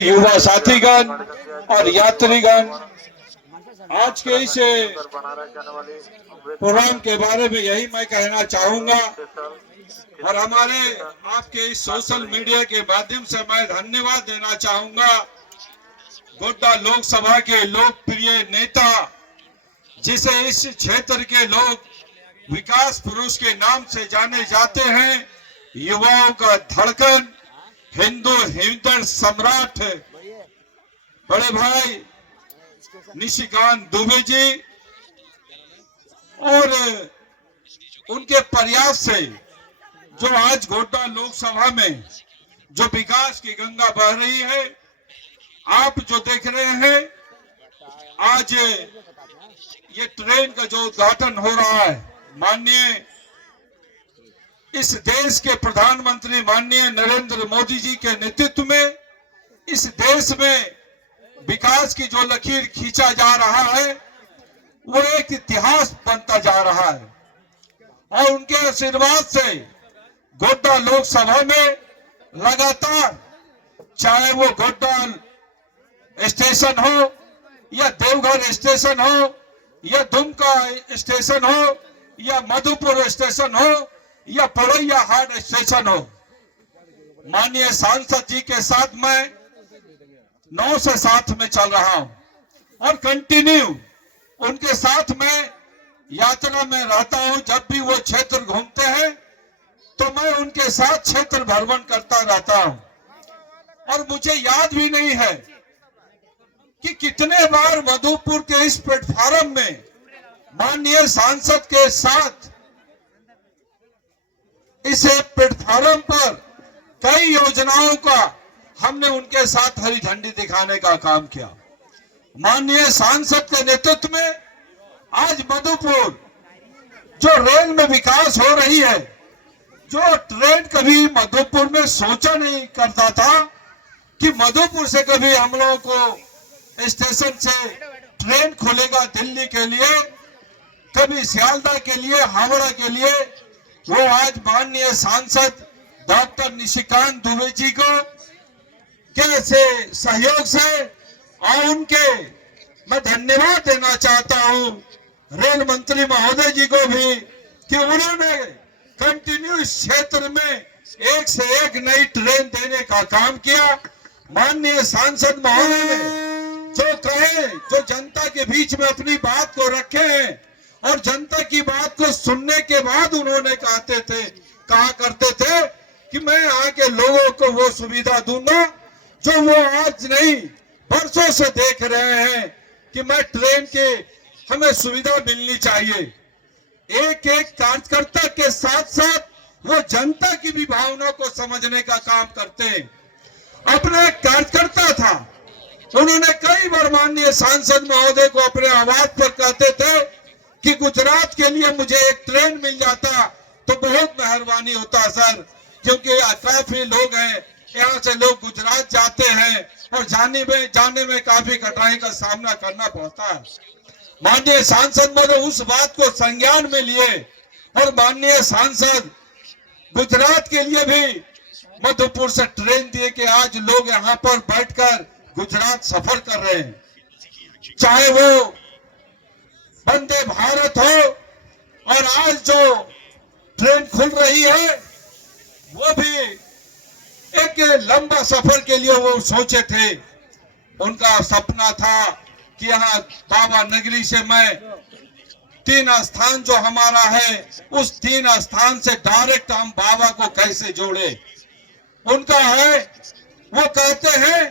युवा साथीगण और यात्रीगण, आज के इस प्रोग्राम के बारे में यही मैं कहना चाहूंगा और हमारे आपके इस सोशल मीडिया के माध्यम से मैं धन्यवाद देना चाहूंगा। गोड्डा लोकसभा के लोकप्रिय नेता, जिसे इस क्षेत्र के लोग विकास पुरुष के नाम से जाने जाते हैं, युवाओं का धड़कन, हिंदू हृदय सम्राट बड़े भाई निशिकांत दुबे जी और उनके प्रयास से जो आज गोड्डा लोकसभा में जो विकास की गंगा बह रही है, आप जो देख रहे हैं, आज ये ट्रेन का जो उद्घाटन हो रहा है, माननीय इस देश के प्रधानमंत्री माननीय नरेंद्र मोदी जी के नेतृत्व में इस देश में विकास की जो लकीर खींचा जा रहा है, वो एक इतिहास बनता जा रहा है। और उनके आशीर्वाद से गोड्डा लोकसभा में लगातार, चाहे वो गोड्डा स्टेशन हो या देवघर स्टेशन हो या दुमका स्टेशन हो या मधुपुर स्टेशन हो या पड़ैया हाट स्टेशन हो, माननीय सांसद जी के साथ मैं 9 से 7 में चल रहा हूं और कंटिन्यू उनके साथ में यात्रा में रहता हूं। जब भी वो क्षेत्र घूमते हैं तो मैं उनके साथ क्षेत्र भ्रमण करता रहता हूं और मुझे याद भी नहीं है कि कितने बार मधुपुर के इस प्लेटफॉर्म में माननीय सांसद के साथ इस प्लेटफॉर्म पर कई योजनाओं का हमने उनके साथ हरी झंडी दिखाने का काम किया। माननीय सांसद के नेतृत्व में आज मधुपुर जो रेल में विकास हो रही है, जो ट्रेन कभी मधुपुर में सोचा नहीं करता था कि मधुपुर से कभी हम लोगों को स्टेशन से ट्रेन खुलेगा दिल्ली के लिए, कभी सियालदह के लिए, हावड़ा के लिए, वो आज माननीय सांसद डॉक्टर निशिकांत दुबे जी को कैसे सहयोग से और उनके मैं धन्यवाद देना चाहता हूं रेल मंत्री महोदय जी को भी कि उन्होंने कंटिन्यू इस क्षेत्र में एक से एक नई ट्रेन देने का काम किया। माननीय सांसद महोदय ने जो कहे, जो जनता के बीच में अपनी बात को रखे हैं और जनता की बात को सुनने के बाद उन्होंने कहा करते थे कि मैं यहाँ के लोगों को वो सुविधा दूंगा जो वो आज नहीं बरसों से देख रहे हैं कि मैं ट्रेन के हमें सुविधा मिलनी चाहिए। एक एक कार्यकर्ता के साथ साथ वो जनता की भी भावना को समझने का काम करते हैं। अपना एक कार्यकर्ता था, उन्होंने कई बार माननीय सांसद महोदय को अपने आवाज पर कहते थे कि गुजरात के लिए मुझे एक ट्रेन मिल जाता तो बहुत मेहरबानी होता सर, क्योंकि काफी लोग हैं यहाँ से लोग गुजरात जाते हैं और जाने में काफी कठिनाई का सामना करना पड़ता है। माननीय सांसद महोदय उस बात को संज्ञान में लिए और माननीय सांसद गुजरात के लिए भी मधुपुर से ट्रेन दिए कि आज लोग यहाँ पर बैठकर गुजरात सफर कर रहे हैं। चाहे वो वंदे भारत हो और आज जो ट्रेन खुल रही है, वो भी एक लंबा सफर के लिए वो सोचे थे। उनका सपना था कि यहाँ बाबा नगरी से मैं 3 स्थान जो हमारा है, उस 3 स्थान से डायरेक्ट हम बाबा को कैसे जोड़े। उनका है, वो कहते हैं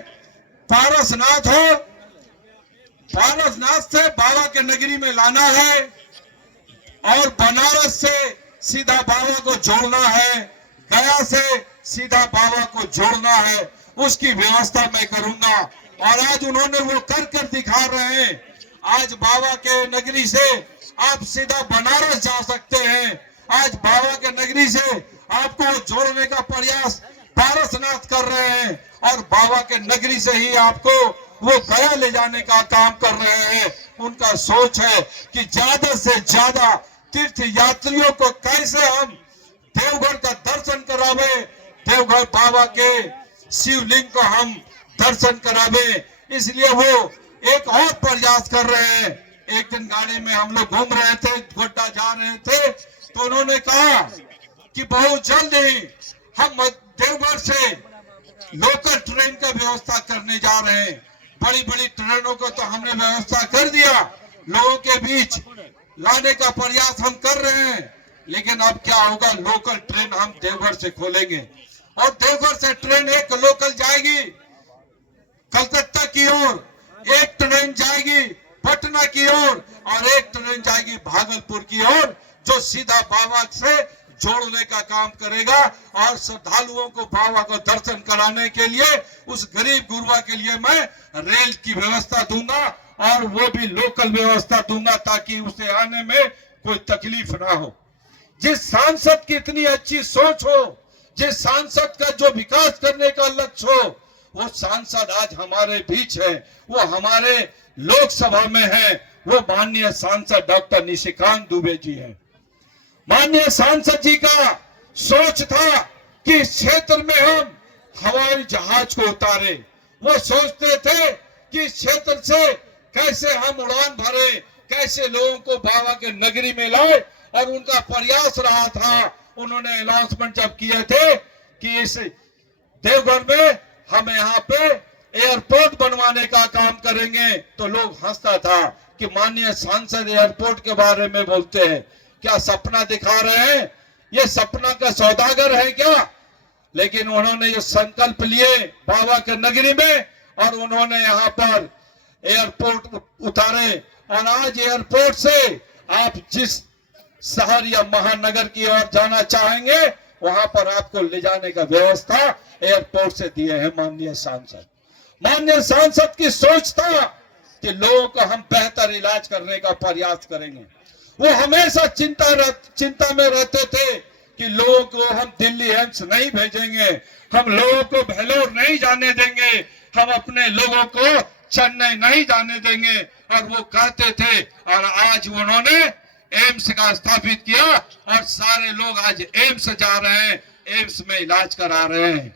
पारसनाथ हो, पारसनाथ से बाबा के नगरी में लाना है और बनारस से सीधा बाबा को जोड़ना है, गया से सीधा बाबा को जोड़ना है, उसकी व्यवस्था मैं करूंगा। और आज उन्होंने वो कर दिखा रहे हैं। आज बाबा के नगरी से आप सीधा बनारस जा सकते हैं। आज बाबा के नगरी से आपको जोड़ने का प्रयास पारसनाथ कर रहे हैं और बाबा के नगरी से ही आपको वो गया ले जाने का काम कर रहे हैं। उनका सोच है कि ज्यादा से ज्यादा तीर्थ यात्रियों को कैसे हम देवघर का दर्शन करावे, देवघर बाबा के शिवलिंग को हम दर्शन करावे, इसलिए वो एक और प्रयास कर रहे हैं। एक दिन गाड़ी में हम लोग घूम रहे थे, गोड्डा जा रहे थे, तो उन्होंने कहा कि बहुत जल्द ही हम देवघर से लोकल ट्रेन का व्यवस्था करने जा रहे हैं। बड़ी बड़ी ट्रेनों को तो हमने व्यवस्था कर दिया, लोगों के बीच लाने का प्रयास हम कर रहे हैं, लेकिन अब क्या होगा, लोकल ट्रेन हम देवघर से खोलेंगे और देवघर से ट्रेन एक लोकल जाएगी कलकत्ता की ओर, एक ट्रेन जाएगी पटना की ओर और एक ट्रेन जाएगी भागलपुर की ओर, जो सीधा बाबा से जोड़ने का काम करेगा और श्रद्धालुओं को बाबा को दर्शन कराने के लिए, उस गरीब गुरुआ के लिए मैं रेल की व्यवस्था दूंगा और वो भी लोकल व्यवस्था दूंगा, ताकि उसे आने में कोई तकलीफ ना हो। जिस सांसद की इतनी अच्छी सोच हो, जिस सांसद का जो विकास करने का लक्ष्य हो, वो सांसद आज हमारे बीच है, वो हमारे लोकसभा में है, वो माननीय सांसद डॉक्टर निशिकांत दुबे जी हैं। माननीय सांसद जी का सोच था कि इस क्षेत्र में हम हवाई जहाज को उतारे। वो सोचते थे कि इस क्षेत्र से कैसे हम उड़ान भरे, कैसे लोगों को बाबा के नगरी में लाए, और उनका प्रयास रहा था। उन्होंने अनाउंसमेंट जब किए थे कि इस देवघर में हम यहाँ पे एयरपोर्ट बनवाने का काम करेंगे, तो लोग हंसता था कि माननीय सांसद एयरपोर्ट के बारे में बोलते हैं, क्या सपना दिखा रहे हैं, ये सपना का सौदागर है क्या? लेकिन उन्होंने ये संकल्प लिए बाबा के नगरी में और उन्होंने यहाँ पर एयरपोर्ट उतारे, और आज एयरपोर्ट से आप जिस शहर या महानगर की ओर जाना चाहेंगे, वहां पर आपको ले जाने का व्यवस्था एयरपोर्ट से दिए हैं माननीय सांसद। माननीय सांसद की सोच था कि लोगों को हम बेहतर इलाज करने का प्रयास करेंगे। वो हमेशा चिंता में रहते थे कि लोगों को हम दिल्ली एम्स नहीं भेजेंगे, हम लोगों को भेलोर नहीं जाने देंगे, हम अपने लोगों को चेन्नई नहीं जाने देंगे, और वो कहते थे। और आज उन्होंने एम्स का स्थापित किया और सारे लोग आज एम्स जा रहे हैं, एम्स में इलाज करा रहे हैं।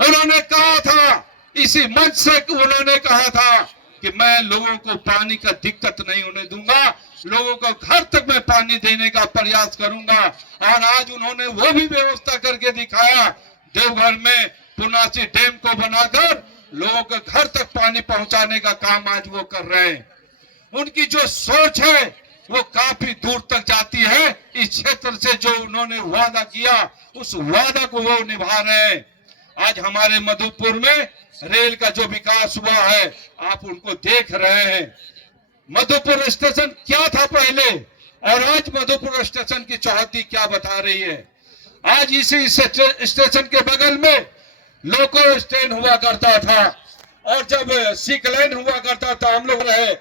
उन्होंने कहा था, इसी मंच से उन्होंने कहा था कि मैं लोगों को पानी का दिक्कत नहीं होने दूंगा, लोगों को घर तक मैं पानी देने का प्रयास करूंगा। और आज उन्होंने वो भी व्यवस्था करके दिखाया, देवघर में पुनासी डैम को बनाकर लोगों के घर तक पानी पहुंचाने का काम आज वो कर रहे हैं। उनकी जो सोच है वो काफी दूर तक जाती है। इस क्षेत्र से जो उन्होंने वादा किया, उस वादा को वो निभा रहे हैं। आज हमारे मधुपुर में रेल का जो विकास हुआ है, आप उनको देख रहे हैं। मधुपुर स्टेशन क्या था पहले, और आज मधुपुर स्टेशन की चौहद्दी क्या बता रही है। आज इसी स्टेशन के बगल में लोको स्टैंड हुआ करता था, और जब सिक लाइन हुआ करता था, हम लोग रहे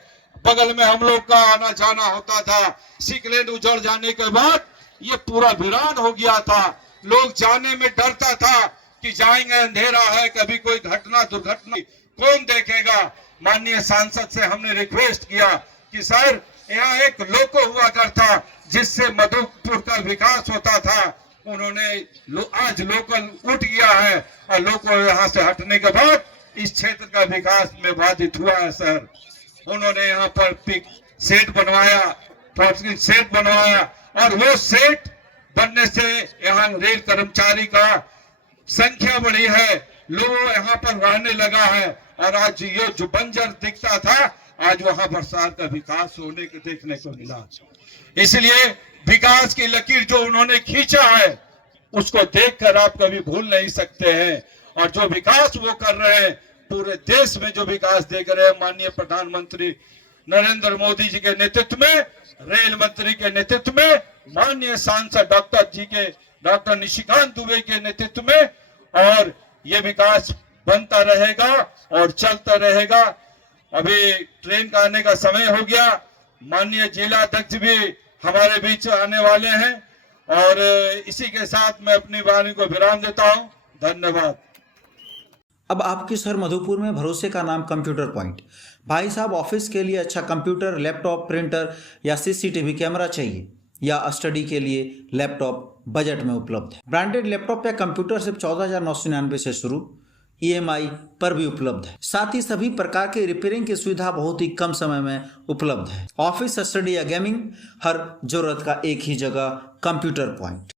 बगल में, हम लोग का आना जाना होता था। सिक लाइन उजड़ जाने के बाद ये पूरा वीरान हो गया था। लोग जाने में डरता था कि जाएंगे, अंधेरा है, कभी कोई घटना दुर्घटना कौन देखेगा। माननीय सांसद से हमने रिक्वेस्ट किया कि सर, यहाँ एक लोको हुआ करता जिससे मधुपुर का विकास होता था। उन्होंने आज लोकल उठ गया है, और लोको यहाँ से हटने के बाद इस क्षेत्र का विकास में बाधित हुआ है सर। उन्होंने यहाँ पर पिक सेट बनवाया, पार्किंग सेट बनवाया, और वो सेट बनने से यहाँ रेल कर्मचारी का संख्या बढ़ी है, लोग यहाँ पर रहने लगा है, और आज ये जो बंजर दिखता था, आज वहां पर शहर का विकास होने को देखने को मिला। इसलिए विकास की लकीर जो उन्होंने खींचा है, उसको देखकर आप कभी भूल नहीं सकते हैं। और जो विकास वो कर रहे हैं, पूरे देश में जो विकास देख रहे हैं, माननीय प्रधानमंत्री नरेंद्र मोदी जी के नेतृत्व में, रेल मंत्री के नेतृत्व में, माननीय सांसद डॉक्टर निशिकांत दुबे के नेतृत्व में, और ये विकास बनता रहेगा और चलता रहेगा। अभी ट्रेन का आने का समय हो गया, माननीय जिला अध्यक्ष भी हमारे बीच आने वाले हैं, और इसी के साथ मैं अपनी वाणी को विराम देता हूं। धन्यवाद। अब आपके शहर मधुपुर में भरोसे का नाम कंप्यूटर पॉइंट। भाई साहब, ऑफिस के लिए अच्छा कंप्यूटर, लैपटॉप, प्रिंटर या सीसीटीवी कैमरा चाहिए, या स्टडी के लिए लैपटॉप बजट में उपलब्ध है। ब्रांडेड लैपटॉप या कंप्यूटर सिर्फ 14,999 से शुरू, EMI पर भी उपलब्ध है। साथ ही सभी प्रकार के रिपेयरिंग की सुविधा बहुत ही कम समय में उपलब्ध है। ऑफिस, स्टडी या गेमिंग, हर जरूरत का एक ही जगह, कंप्यूटर पॉइंट।